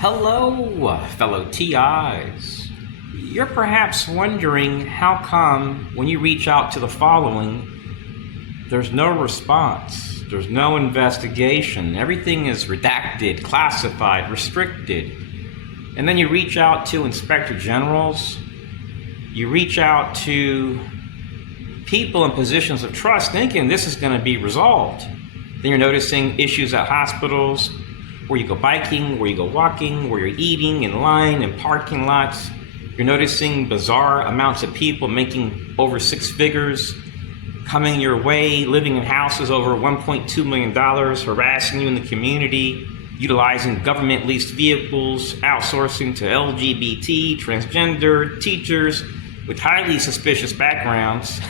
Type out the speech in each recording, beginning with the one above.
Hello, fellow TIs. You're perhaps wondering how come when you reach out to the following, there's no response, there's no investigation, everything is redacted, classified, restricted. And then you reach out to inspector generals, you reach out to people in positions of trust thinking this is going to be resolved. Then you're noticing issues at hospitals, where you go biking, where you go walking, where you're eating in line and parking lots. You're noticing bizarre amounts of people making over six figures, coming your way, living in houses over $1.2 million, harassing you in the community, utilizing government leased vehicles, outsourcing to LGBT, transgender, teachers with highly suspicious backgrounds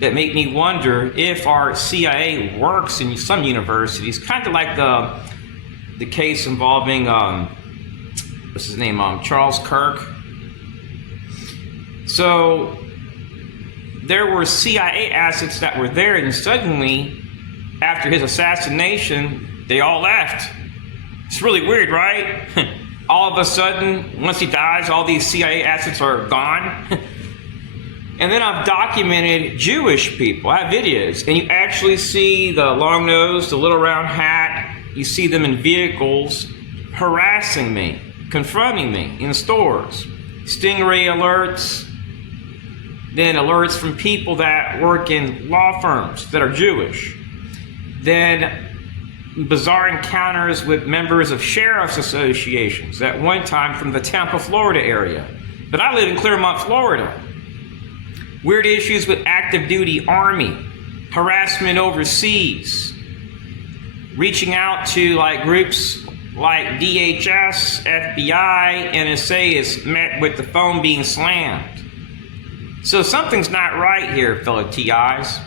that make me wonder if our CIA works in some universities, kind of like the case involving, what's his name, Charles Kirk. So there were CIA assets that were there, and suddenly, after his assassination, they all left. It's really weird, right? All of a sudden, once he dies, all these CIA assets are gone. And then I've documented Jewish people. I have videos, and you actually see the long nose, the little round hat. You see them in vehicles harassing me, confronting me in stores. Stingray alerts, then alerts from people that work in law firms that are Jewish. Then bizarre encounters with members of sheriff's associations, at one time from the Tampa, Florida area. But I live in Clearmont, Florida. Weird issues with active duty Army, harassment overseas, reaching out to groups like DHS, FBI, NSA is met with the phone being slammed. So something's not right here, fellow TIs.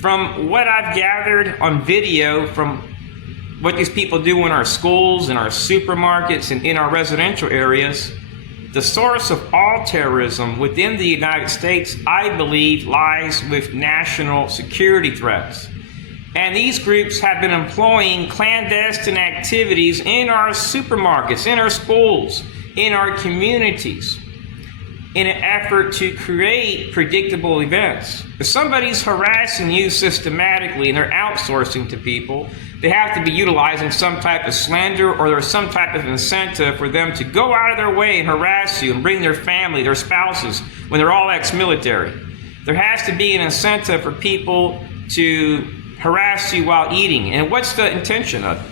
From what I've gathered on video, from what these people do in our schools, in our supermarkets, and in our residential areas, the source of all terrorism within the United States, I believe, lies with national security threats. And these groups have been employing clandestine activities in our supermarkets, in our schools, in our communities, in an effort to create predictable events. If somebody's harassing you systematically and they're outsourcing to people, they have to be utilizing some type of slander, or there's some type of incentive for them to go out of their way and harass you and bring their family, their spouses, when they're all ex-military. There has to be an incentive for people to harass you while eating. And what's the intention of it?